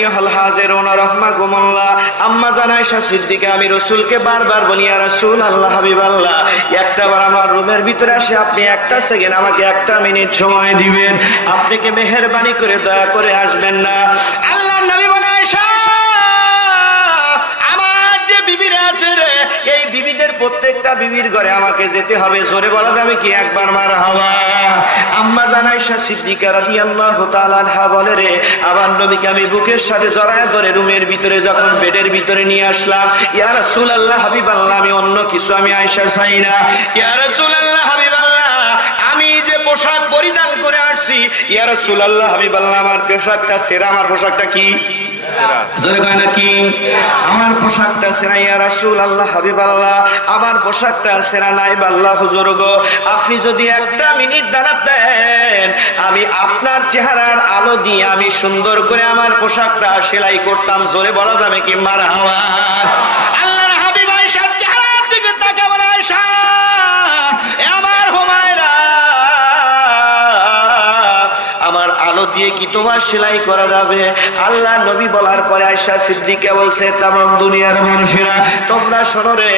আইয়ুহাল হাজিরুনা রাহমাকুমুল্লাহ। আম্মা জান আয়েশা সিদ্দিকা আমি রাসূলকে বারবার বলি, ইয়া রাসূলুল্লাহ, হাবিবাল্লাহ, একটাবার আমার রুমের ভিতরে আসে আপনি একটা সেকেন্ড আমাকে একটা মিনিট সময় দিবেন, আপনি কি মেহেরবানি করে দয়া করে আসবেন না? আল্লাহর নবী বলে, আয়েশা, আমার যে বিবিরা আছে রে, এই বিবিদের প্রত্যেকটা বিবির ঘরে আমাকে যেতে হবে। জোরে বলা যাবে কি একবার মারহাবা? আম্মা জান আয়েশা সিদ্দিকা রাদিয়াল্লাহু তাআলা আনহা বলে, রে আমার নবীকে আমি বুকের সাথে জড়ায় ধরে রুমের ভিতরে যখন বেডের ভিতরে নিয়ে আসলাম, ইয়া রাসূলুল্লাহ, হাবিবাল্লাহ, আমি অন্য কিছু আমি আয়েশা চাই না। ইয়া রাসূলুল্লাহ, হাবিবাল্লাহ, আমি যে পোশাক পরিধান করে আসছি, ইয়া রাসূলুল্লাহ, হাবিবাল্লাহ, আমার পোশাকটা সেরা। আমার পোশাকটা কি? জোরে কয় না কি? আমার পোশাকটা সেরা। ইয়া রাসূলুল্লাহ, হাবিবাল্লাহ, আমার পোশাকটা সেরা নাই। আল্লাহ হুজুর গো, আপনি যদি একটা মিনিট দাঁড়াতেন, আমি আপনার চেহারার আলো দিয়ে আমি সুন্দর করে আমার পোশাকটা সেলাই করতাম। জোরে বলা যাবে কি মারহাবা? আল্লাহর হাবিব আয়েশার চেহারার দিকে তাকিয়ে বলে, আয়েশা, এ আমার হুমায়রা, আমার আলো দিয়ে কি তোমার সেলাই করা যাবে? আল্লাহ নবী বলার পরে আয়েশা সিদ্দিকা বলছে, তামাম দুনিয়ার মানুষেরা তোমরা শোনো রে,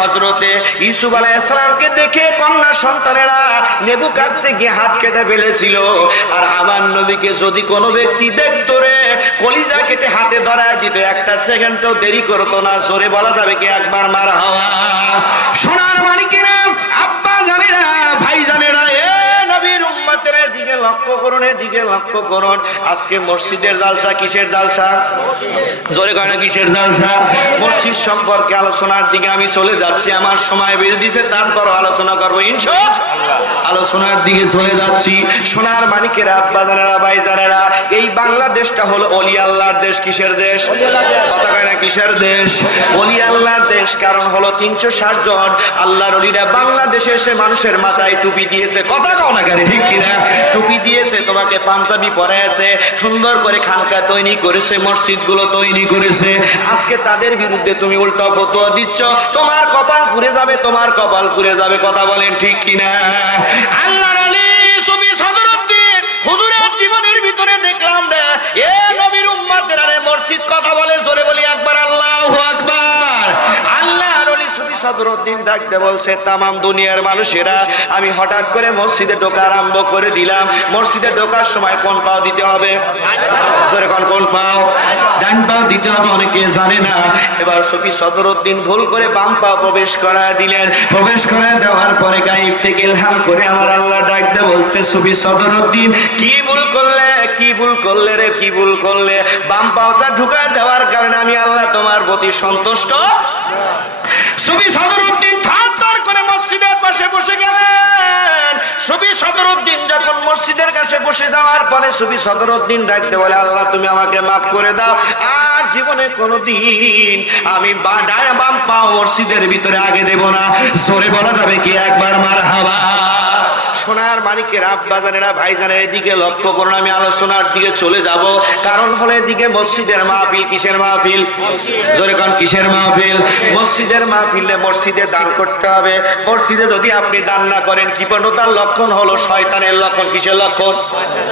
হযরতে ইউসুফ আলাইহিস সালামকে দেখে কন্যা সন্তানেরা লেবু কাটতে গিয়ে হাত কেটে ফেলেছিল, আর আমার নবীকে যদি কোনো ব্যক্তি দেখতো রে, কলিজা কেটে হাতে ধরায় দিত, একটা সেকেন্ডও দেরি করতো না। জোরে বলা যাবে কি একবার মারহাবা? সোনার মানিকেরা, আব্বা জানেরা, ভাই জানেরা, এ নবীর উম্মতের দিকে লক্ষ্য করুন, এদিকে লক্ষ্য করুন। আজকে মসজিদের জালসা কিসের জালসা? জোরে কয় না কিসের জালসা? মসজিদ সম্পর্কে আলোচনার দিকে আমি চলে যাচ্ছি, আমার সময় বেঁধে দিয়েছে, তারপর আলোচনা করবো ইনশাআল্লাহ। আলোচনার দিকে চলে যাচ্ছি। সোনার মানিকেরা, আব্বা জানেরা, ভাই জানেরা, এই বাংলাদেশটা হলো ওলি আল্লাহর দেশ। কিসের দেশ? কথা কয় না কিসের দেশ? ওলি আল্লাহর দেশ। কারণ হলো 360 জন আল্লাহর ওলিরা বাংলাদেশে এসে মানুষের মাথায় টুপি দিয়েছে। কথা কও না কেন, ঠিক কিনা? টুপি দিয়েছে, তোমাকে পাঞ্জাবি পরাইছে, সুন্দর করে খানকা তৈরি করেছে, মসজিদগুলো তৈরি করেছে। আজকে তাদের বিরুদ্ধে তুমি উল্টো ফতোয়া দিচ্ছ, তোমার কপাল পুড়ে যাবে, তোমার কপাল পুড়ে যাবে। কথা বলেন ঠিক কিনা? আল্লাহর ওলি সুফি সদরুদ্দিন হুজুরের জীবনের ভিতরে দেখলাম রে, এ নবীর উম্মতের আরে মসজিদ কথা বলে, জোরে বলি একবার আল্লাহু আকবার। আল্লাহর ওলি সুফি সদরুদ্দিন ডাকতে বলছে, তামাম দুনিয়ার মানুষেরা, আমি হঠাৎ করে মসজিদে ঢোকা আরম্ভ করে দিলাম। মসজিদে ঢোকার সময় কোন পাও দিতে হবে? জোরে কোন পাও? ডান পাও দিতে হবে। অনেকে জানে না। এবার সুফি সদরুদ্দিন ভুল করে বাম পাও প্রবেশ করায় দিলেন। প্রবেশ করায় দেওয়ার পরে গায়েব থেকে ইলহাম করে আমার আল্লাহ ডাকতে বলছে, সুফি সদরুদ্দিন, কি ভুল করলে, কি ভুল করলে রে, কি ভুল করলে? বাম পাওটা ঢুকায় দেওয়ার কারণে আমি আল্লাহ তোমার প্রতি সন্তুষ্ট। সুফি সদরুদ্দিন থার করে মসজিদের পাশে বসে গেলেন। সুফি সদরুদ্দিন যখন মসজিদের কাছে বসে যাওয়ার পরে সুফি সদরুদ্দিন ডাকতে বলে, আল্লাহ তুমি আমাকে মাফ করে দাও, আর জীবনে কোনোদিন আমি বাম পাও মসজিদের ভিতরে আগে দেব না। জোরে বলা যাবে কি একবার মারহাবা? সোনার মানিকের আব্বা জানেরা, ভাই জানেরা, এদিকে লক্ষ্য করুন। আমি আলোচনার দিকে চলে যাব, কারণ হলো এদিকে মসজিদের মাহফিল। কিসের মাহফিল? জোরে কোন কিসের মাহফিল? মসজিদের মাহফিলে মসজিদে দান করতে হবে। মসজিদে যদি আপনি দান না করেন, কৃপণতার লক্ষণ হলো শয়তানের লক্ষণ। কিসের লক্ষণ?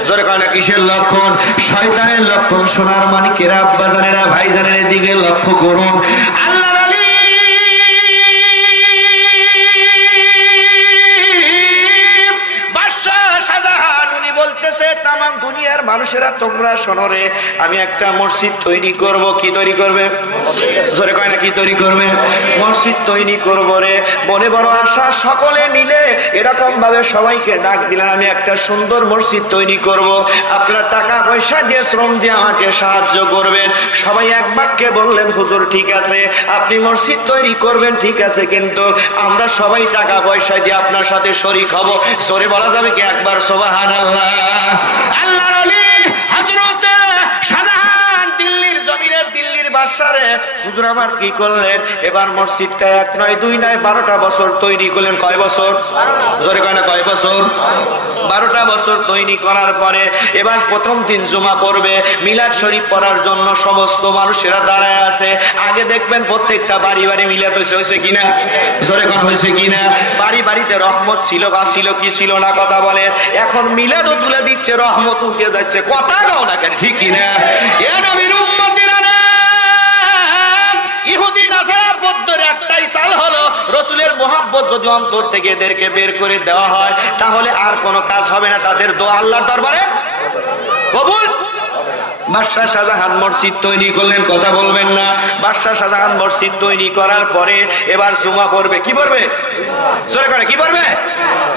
জোরে কোন না কিসের লক্ষণ? শয়তানের লক্ষণ। সোনার মানিকের আব্বা জানেরা, ভাই জানেরা, এদিকে লক্ষ্য করুন। আল্লাহ তামাম দুনিয়ার মানুষেরা তোমরা শোনো রে, আমি একটা মসজিদ তৈরি করব। কি তৈরি করবে? জোরে কয় না কি তৈরি করবে? মসজিদ তৈরি করব রে। মনে বড় আশা, সকলে মিলে এরকম ভাবে সবাইকে ডাক দিলেন, আমি একটা সুন্দর মসজিদ তৈরি করব, আপনারা টাকা পয়সা দিয়ে শ্রম দিয়ে আমাকে সাহায্য করবেন। সবাই এক বাক্যে বললেন, হুজুর ঠিক আছে, আপনি মসজিদ তৈরি করবেন, ঠিক আছে, কিন্তু আমরা সবাই টাকা পয়সা দিয়ে আপনার সাথে শরীক হব। জোরে বলা যাবে কি একবার সুবহানাল্লাহ? আল্লাহর ওলি হযরত শাহজাহান দিল্লির জমিনের দিল্লির বাদশারে হুজুর আমার কি করলেন? এবার মসজিদটা 1 নয় 2 নয় 12টা বছর তৈরি করলেন। কয় বছর? জোরে কয় না কয় বছর? 12টা বছর তৈরি করার পরে এবার প্রথম দিন জুমা পড়বে, মিলাদ শরীফ পড়ার জন্য সমস্ত মানুষেরা দাঁড়ায় আছে। আগে দেখবেন প্রত্যেকটা বাড়ি বাড়ি মিলাদ হয়েছে কিনা? জোরে কথা হয়েছে কিনা? বাড়ি বাড়িতে রহমত ছিল বা ছিল কি ছিল না? কথা বলে। এখন মিলাদও তুলে দিচ্ছে, রহমত উঠে যাচ্ছে। কথা গাও না কেন, ঠিক কিনা? এ নবীর উম্মত মোহাব্বত যদি অন্তর থেকে এদেরকে বের করে দেওয়া হয় তাহলে আর কোনো কাজ হবে না, তাদের দোয়া আল্লাহর দরবারে কবুল। বাদশাহ শাহজাহান মসজিদ তৈরি করলেন, কথা বলবেন না। বাদশাহ শাহজাহান মসজিদ তৈরি করার পরে এবার জুমা পড়বে। কি পড়বে? জোরে করে কি পড়বে?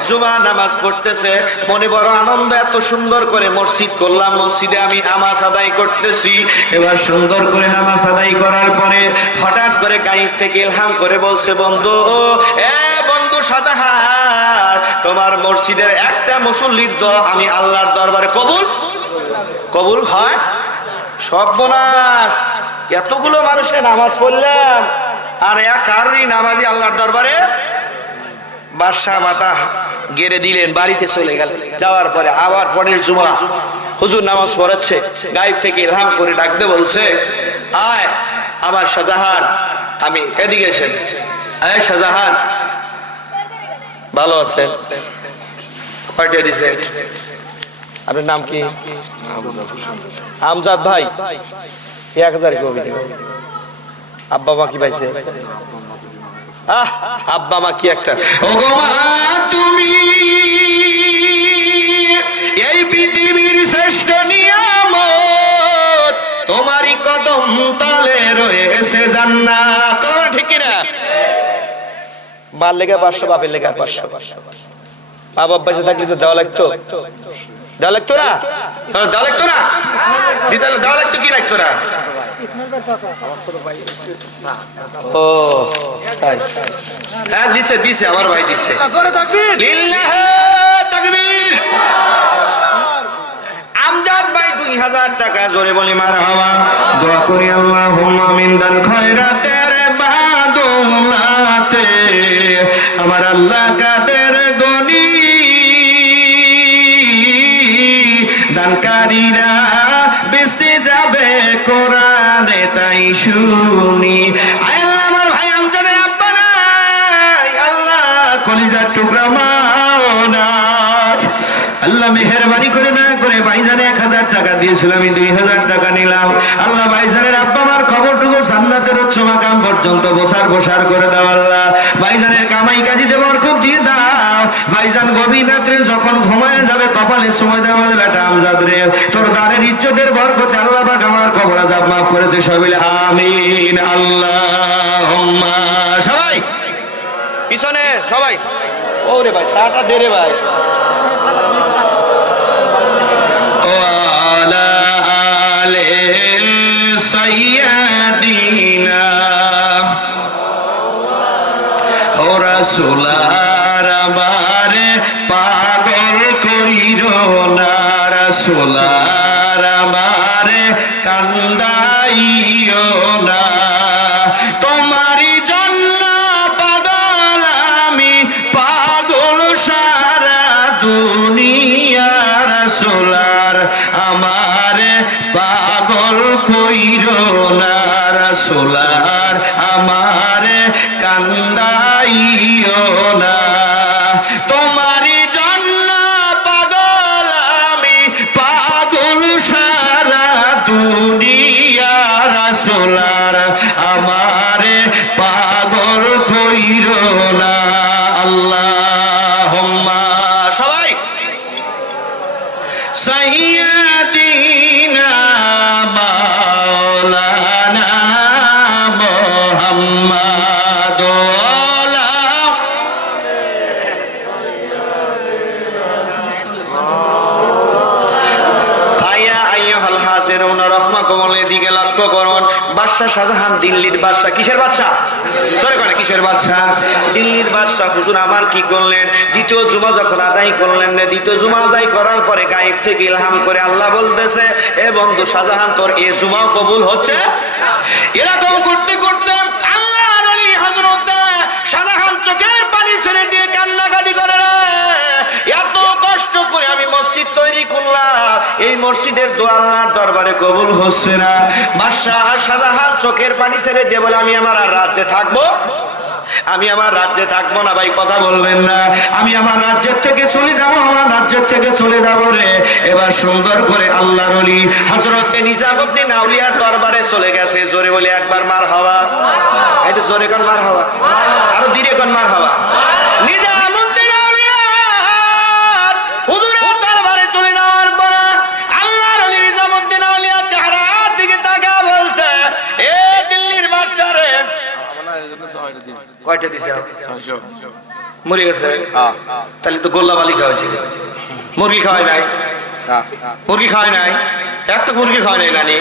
জুমা নামাজ পড়তেছে, মনে বড় আনন্দ, এত সুন্দর করে মসজিদ করলাম, মসজিদে আমি নামাজ আদায় করতেছি। এবার সুন্দর করে নামাজ আদায় করার পরে হঠাৎ করে গায়েব থেকে ইলহাম করে বলছে, বন্ধু, এ বন্ধু শাহজাহান, তোমার মসজিদের একটা মুসল্লির দোয়া আমি আল্লাহর দরবারে কবুল হয়। সর্বনাশ, এতগুলো মানুষের নামাজ পড়লাম আর এক কারোরই নামাজই আল্লাহর দরবারে। বাদশাহ মাথা গেড়ে দিলেন, বাড়িতে চলে গেল। যাওয়ার পরে আবার পরের জুমা হুজুর নামাজ পড়াচ্ছে, গায়েব থেকে ইলহাম করে ডাকতে বলছে, আয় আমার শাহজাহান, আমি এদিকে এসেন। আয় শাহজাহান, ভালো আছেন? কয়টা দিছেন? আপনার নাম কি? আমজাদ ভাই। 1000 কবি। আব্বা মা কি পাইছে? আব্বা মা কি একটা। ওগো মা, তুমি এই পৃথিবীর শ্রেষ্ঠ নিয়ামত, তোমারই কদম তলে রয়েছে জান্নাত। ঠিক কিনা? মার লেগে 500, বাপের লেগে 500। মা বাপ বেঁচে থাকলে তো দেওয়া লাগতো, দেওয়া লাগতো না? দেওয়া লাগতো না? দিতে দেওয়া লাগতো কি লাগতো না? ও হ্যাঁ, দিছে দিছে, আমার ভাই দিছে। লিল্লাহে তাকবীর। আমজাদ ভাই 2000 টাকা, জোরে বলি মারহাবা। দোয়া করি আল্লাহুম্মা মিন দান খয়রাতের বাদুলাতে, আমার আল্লাহ কাদের গনি দানকারীরা বেস্তে যাবে কোরআনে তাই শুনি। আল্লাহ, আমার ভাই আমজাদের আব্বা নাই, আল্লাহ কলিজার টুকরা মাও নাই, আল্লাহ মেহেরবানি করে দয়া করে ভাইজানে 1000 টাকা দিয়েছিল, আমি 2000 টাকা নিলাম। আল্লাহ ভাইজানের আব্বা মার খবরটুকু জান্নাতের উচ্চ মাকাম পর্যন্ত বসার করে দাও। আল্লাহ ভাইজানের কামাই কাজীতে বরকত দিয়ে দাও। ভাইজান গভীর রাত্রে যখন ঘুমায় যাবে কপালে সময় দেওয়া বলে, বেটা আমজাদ রে, তোর দানের ইজ্জতের বরকতে আল্লাহ পাক আমার কবর আযাব মাফ করেছে। সবাই আমিন আল্লাহুম্মা। সবাই পিছনে, সবাই। ওরে ভাই, চাটা দে রে ভাই। রাসূলার আমারে পাগল কইরো না, রাসূলার আমারে কান্দাইও না, তোমারই জন্য পাগল আমি, পাগল সারা দুনিয়া, রাসূলার আমারে পাগল কইরো না, রাসূলার আমারে কান্দাইও না, তোমারই জন্য পাগল আমি, পাগল সারা দুনিয়া, রাসূলার আমারে পাগল কইরো না। আল্লাহুম্মা। সবাই সাইয়্যিদিনা মাওলানা মুহাম্মদ। দিকে লক্ষ্য করুন, বাদশা শাহজাহান দিল্লির বাদশা। কিসের বাদশা? সরে করে কিসের বাদশা? দিল্লির বাদশা। হুজুর আমার কি করলেন? দ্বিতীয় জুমা যখন আদায় করলেন, দ্বিতীয় জুমা আদায় করার পরে গায়েব থেকে ইলহাম করে আল্লাহ বলতেছে, এ বন্ধু শাহজাহান, তোর এই জুমাও কবুল হচ্ছে। এরকম করতে করতে আল্লাহর ওলি হযরত শাহজাহান চোখের পানি ছেড়ে দিয়ে কান্নাকাটি করে, এত কষ্ট করে আমি মসজিদ তৈরি করলাম, এই মসজিদের দোয়া আল্লাহর দরবারে কবুল হচ্ছে না। বাদশাহ শাহজাহান চোখের পানি ছেড়ে দিয়ে বলে, আমি আমার আর রাজ্যে থাকবো, আমি আমার রাজ্যে থাকবো না। ভাই কথা বলবেন না, আমি আমার রাজ্যের থেকে চলে যাবো, আমার রাজ্যের থেকে চলে যাবো রে। এবার সুন্দর করে আল্লাহর ওলি হযরত নিজামুদ্দিন আউলিয়ার দরবারে চলে গেছে। জোরে বলে একবার মারহাবা। একটু জোরে কোন মারহাবা, আরো ধীরে কোন মারহাবা। নিজামুদ্দিন আউলিয়া হুজুরের দরবারে চলে যাওয়ার পরে আল্লাহর ওলি নিজামুদ্দিন আউলিয়া চেহারার দিকে তাকিয়ে বলছে, এ দিল্লির বাদশা রে, কয়টা দিছে? 600 মরে গেছে। তাহলে তো গোল্লা বালি খাওয়াইছিল, মুরগি খাওয়াই নাই, মুরগি খাওয়াই নাই, একটা মুরগি খাওয়াই নাই নানি,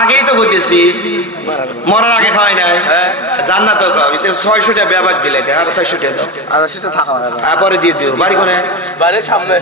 আগেই তো করতেছি, মরার আগে খাওয়াই নাই। জান্নাত 600 টাকা ব্যাপার দিলে আর 600 টাকা দাও, পরে দিয়ে দিও। বাড়ি কোনে? বাড়ির সামনে।